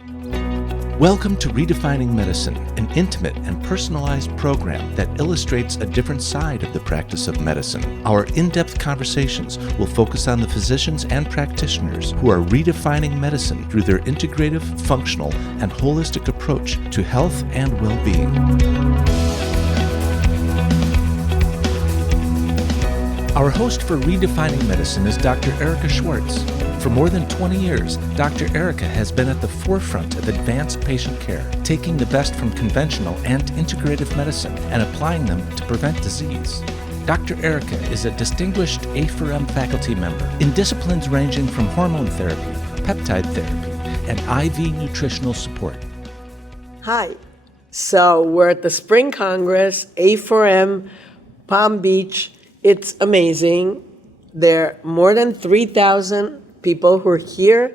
Welcome to Redefining Medicine, an intimate and personalized program that illustrates a different side of the practice of medicine. Our in-depth conversations will focus on the physicians and practitioners who are redefining medicine through their integrative, functional, and holistic approach to health and well-being. Our host for Redefining Medicine is Dr. Aronica Schwartz. For more than 20 years, Dr. Aronica has been at the forefront of advanced patient care, taking the best from conventional and integrative medicine and applying them to prevent disease. Dr. Aronica is a distinguished A4M faculty member in disciplines ranging from hormone therapy, peptide therapy, and IV nutritional support. Hi. So we're at the Spring Congress, A4M, Palm Beach. It's amazing. There are more than 3,000 people who are here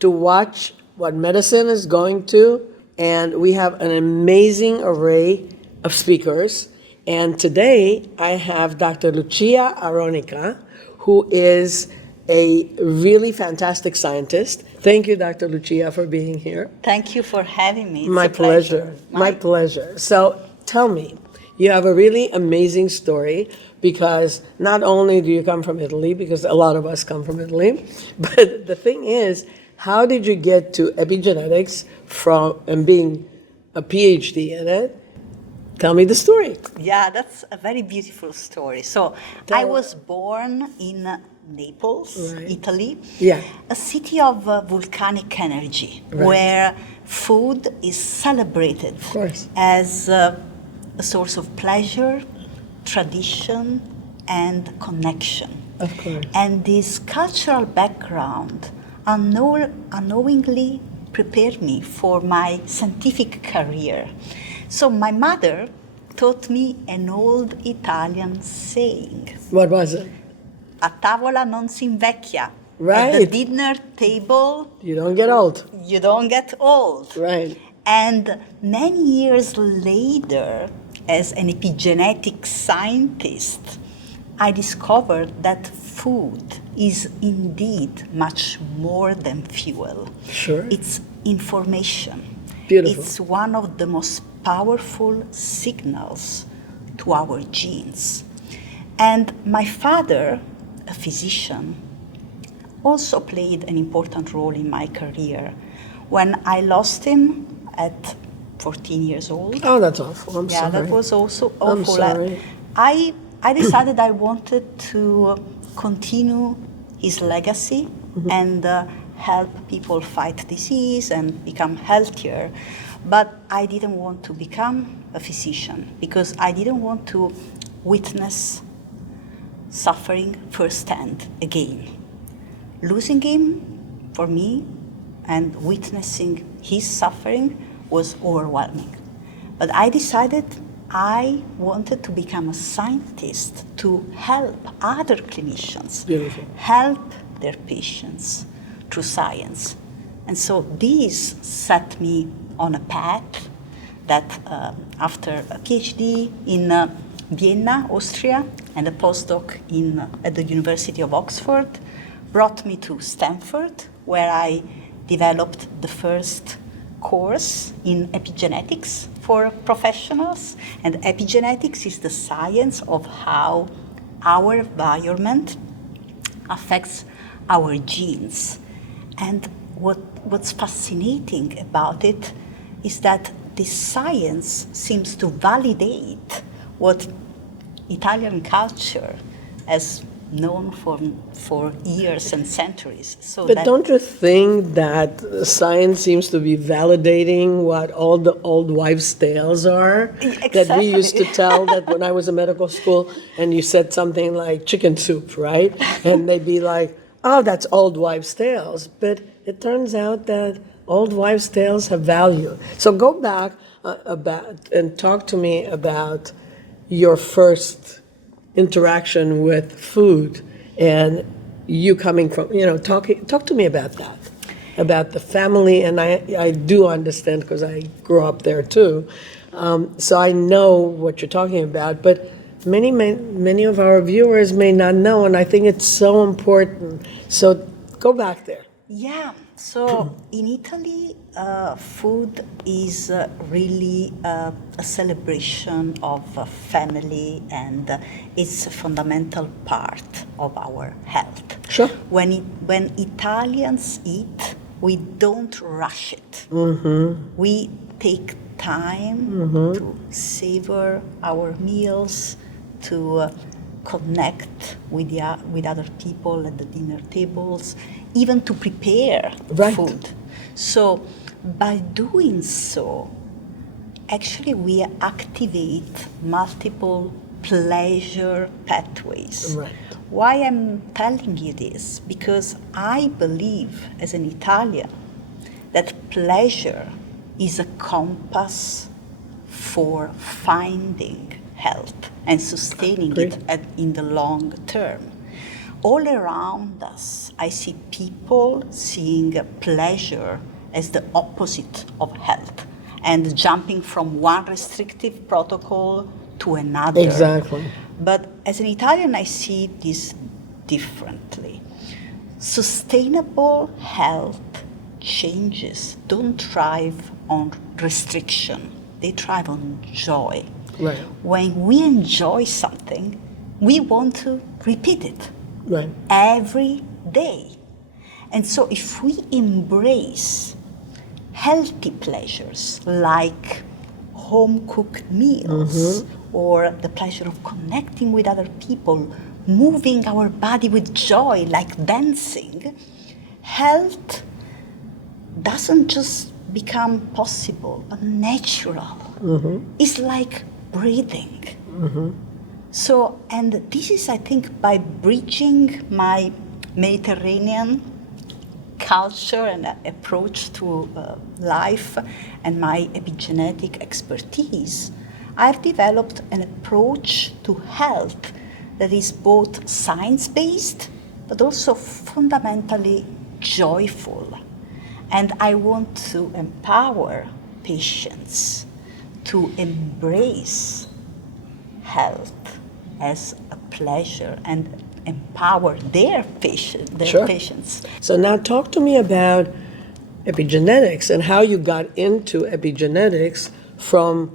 to watch what medicine is going to, and we have an amazing array of speakers. And today I have Dr. Lucia Aronica, who is a really fantastic scientist. Thank you, Dr. Lucia, for being here. Thank you for having me. It's My a pleasure. My pleasure. So tell me, you have a really amazing story, because not only do you come from Italy, because a lot of us come from Italy, but the thing is, how did you get to epigenetics and being a PhD in it? Tell me the story. Yeah, that's a very beautiful story. So I was born in Naples, Right. Italy, Yeah. a city of volcanic energy, Right. where food is celebrated course. as a source of pleasure, tradition, and connection. Of course. And this cultural background unknowingly prepared me for my scientific career. So my mother taught me an old Italian saying, What was it? a tavola non si invecchia. Right. At the dinner table, You don't get old. you don't get old. Right. And many years later, as an epigenetic scientist, I discovered that food is indeed much more than fuel. Sure. It's information. Beautiful. It's one of the most powerful signals to our genes. And my father, a physician, also played an important role in my career. When I lost him at 14 years old. Oh, that's awful. I'm sorry. Yeah, that was also awful. I'm sorry. I decided I wanted to continue his legacy and help people fight disease and become healthier. But I didn't want to become a physician because I didn't want to witness suffering firsthand again. Losing him, for me, and witnessing his suffering was overwhelming. But I decided I wanted to become a scientist to help other clinicians Beautiful. help their patients through science. And so this set me on a path that after a PhD in Vienna, Austria, and a postdoc at the University of Oxford, brought me to Stanford, where I developed the first course in epigenetics for professionals. And epigenetics is the science of how our environment affects our genes. And what's fascinating about it is that this science seems to validate what Italian culture has known for years and centuries. So But don't you think that science seems to be validating what all the old wives' tales are? Exactly. That we used to tell that when I was in medical school and you said something like chicken soup, right? And they'd be like, oh, that's old wives' tales. But it turns out that old wives' tales have value. So go back and talk to me about your first interaction with food and you coming from, talk to me about that, about the family. And I do understand because I grew up there too. So I know what you're talking about, but many of our viewers may not know, and I think it's so important. So go back there. Yeah, so in Italy, food is really a celebration of family, and it's a fundamental part of our health. Sure. When Italians eat, we don't rush it. We take time to savor our meals, to connect with other people at the dinner tables, even to prepare Right. food. So by doing so, actually we activate multiple pleasure pathways. Right. Why I'm telling you this? Because I believe, as an Italian, that pleasure is a compass for finding health and sustaining it in the long term. All around us, I see people seeing pleasure as the opposite of health and jumping from one restrictive protocol to another. Exactly. But as an Italian, I see this differently. Sustainable health changes don't thrive on restriction, they thrive on joy. Right. When we enjoy something, we want to repeat it Right. every day. And so if we embrace healthy pleasures like home-cooked meals or the pleasure of connecting with other people, moving our body with joy like dancing, health doesn't just become possible, but natural. It's like breathing. So, and this is, I think, by bridging my Mediterranean culture and approach to life and my epigenetic expertise, I've developed an approach to health that is both science-based, but also fundamentally joyful. And I want to empower patients to embrace health as a pleasure and empower their Sure. patients. So now talk to me about epigenetics and how you got into epigenetics from,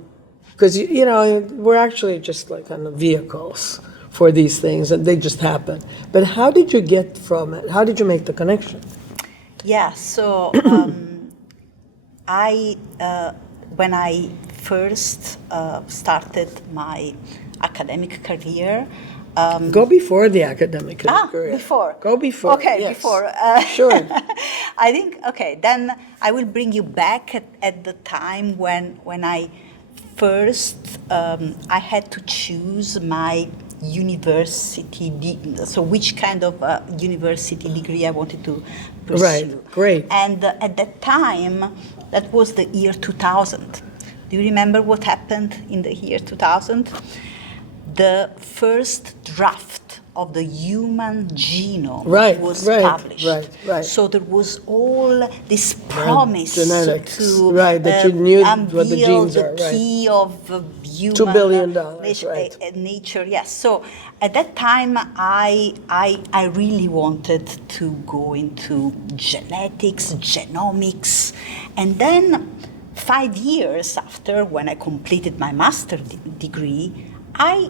because you know, we're actually just like kind of vehicles for these things and they just happen. But how did you get from it? How did you make the connection? Yeah, so when I first started my academic career, Go before the academic career. before. Go before. Okay, yes. before. Sure. I think, okay, then I will bring you back at the time when I first, I had to choose my university, so which kind of university degree I wanted to pursue. Right, great. And at that time, that was the year 2000. Do you remember what happened in the year 2000? The first draft of the human genome was published. Right. So there was all this promise genetics, to that you knew what the genes the are, right. key of human $2 billion, nature, right. nature. Yes. So at that time, I really wanted to go into genetics, genomics, and then 5 years after, when I completed my master's degree, I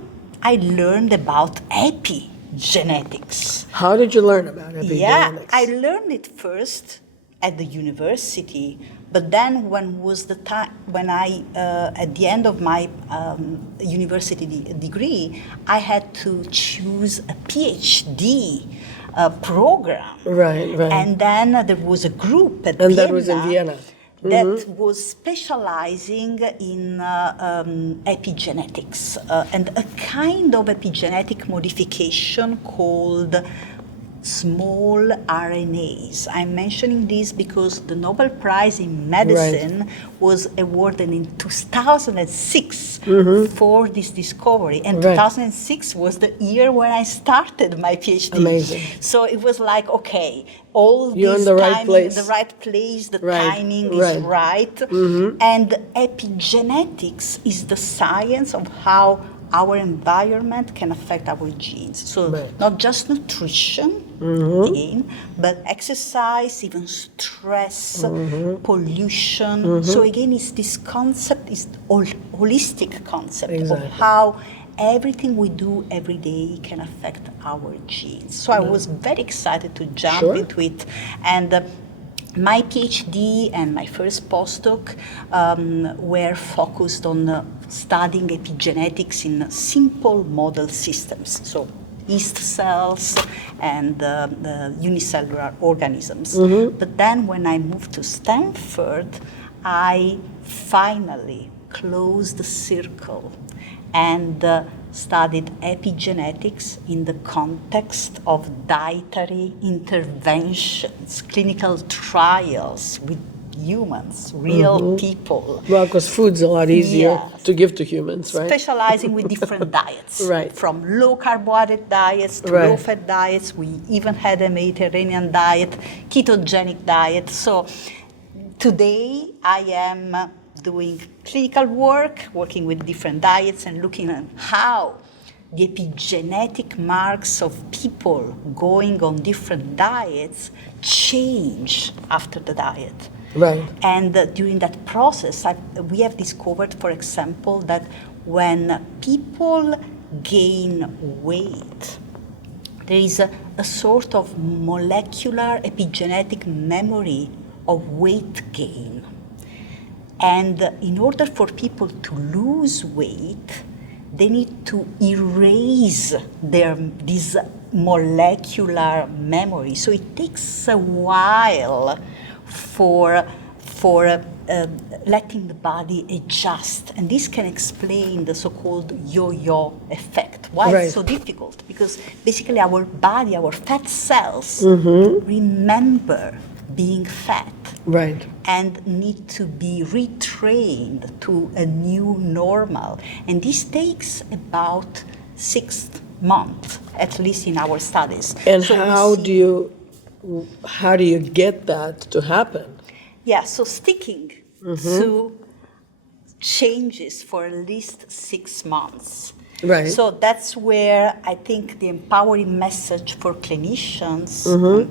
learned about epigenetics. How did you learn about epigenetics? Yeah, I learned it first at the university, but then when I at the end of my university degree, I had to choose a PhD program. Right. And then there was a group at And Vienna. that was in Vienna. That was specializing in epigenetics and a kind of epigenetic modification called small RNAs. I'm mentioning this because the Nobel Prize in Medicine was awarded in 2006 for this discovery. And 2006 was the year when I started my PhD. Amazing. So it was like, okay, all You're this in the right time place. in the right place, the Right, timing right. is right. And epigenetics is the science of how our environment can affect our genes. So not just nutrition, again, but exercise, even stress, pollution. So again, it's this concept, is holistic concept Exactly. of how everything we do every day can affect our genes. So I was very excited to jump Sure. into it. And my PhD and my first postdoc were focused on studying epigenetics in simple model systems, so yeast cells and the unicellular organisms. But then when I moved to Stanford, I finally closed the circle and studied epigenetics in the context of dietary interventions, clinical trials with humans, real people. Well, because food's a lot easier Yes. to give to humans, right? Specializing with different diets, Right. from low carbohydrate diets to Right. low fat diets. We even had a Mediterranean diet, ketogenic diet. So today I am doing clinical work, working with different diets and looking at how the epigenetic marks of people going on different diets change after the diet. Right. And during that process, we have discovered, for example, that when people gain weight, there is a sort of molecular epigenetic memory of weight gain. And in order for people to lose weight, they need to erase this molecular memory. So it takes a while for letting the body adjust. And this can explain the so-called yo-yo effect. Why Right. it's so difficult? Because basically our body, our fat cells, remember being fat. Right. And need to be retrained to a new normal. And this takes about 6 months, at least in our studies. And So we how see- do you get that to happen? Yeah, so sticking to changes for at least 6 months. Right. So that's where I think the empowering message for clinicians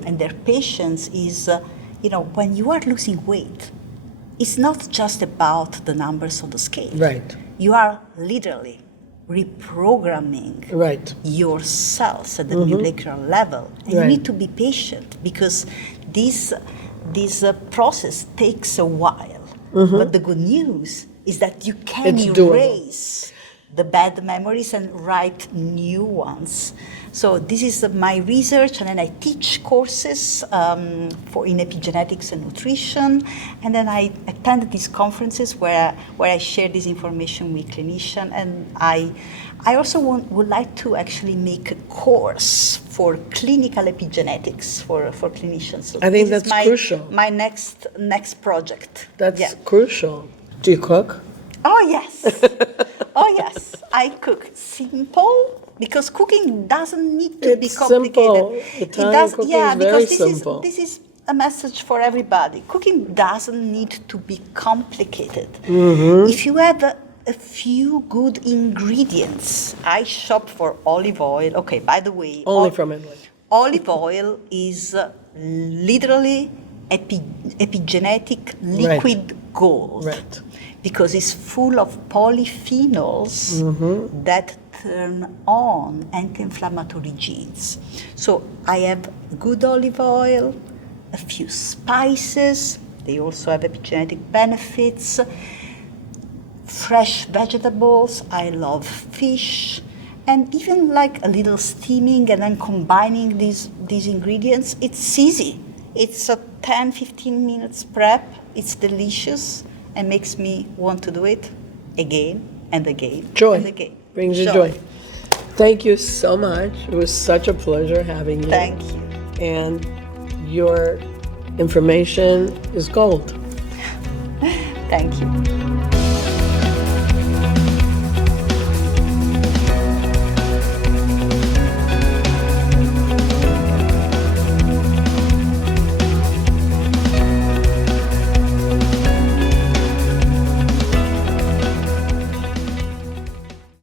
and their patients is, when you are losing weight, it's not just about the numbers on the scale. Right. You are literally reprogramming Right. your cells at the molecular level. And you Right. need to be patient because this process takes a while. But the good news is that you can It's doable. erase the bad memories and write new ones. So this is my research, and then I teach courses in epigenetics and nutrition, and then I attend these conferences where I share this information with clinicians, and I also would like to actually make a course for clinical epigenetics for clinicians. So I think this is that's crucial. My next project. That's Yeah. crucial. Do you cook? Oh yes, oh yes. I cook simple because cooking doesn't need to be It's complicated. simple. Italian cooking is very because simple. this is a message for everybody. Cooking doesn't need to be complicated. If you have a few good ingredients, I shop for olive oil. Okay, by the way, Only from Italy. olive oil is literally epigenetic liquid gold. Right. Because it's full of polyphenols that turn on anti-inflammatory genes. So I have good olive oil, a few spices, they also have epigenetic benefits, fresh vegetables, I love fish, and even like a little steaming and then combining these ingredients, it's easy. It's a 10-15 minutes prep, it's delicious, and makes me want to do it again and again Joy. and again. Brings you joy. Thank you so much. It was such a pleasure having you. Thank you. And your information is gold. Thank you.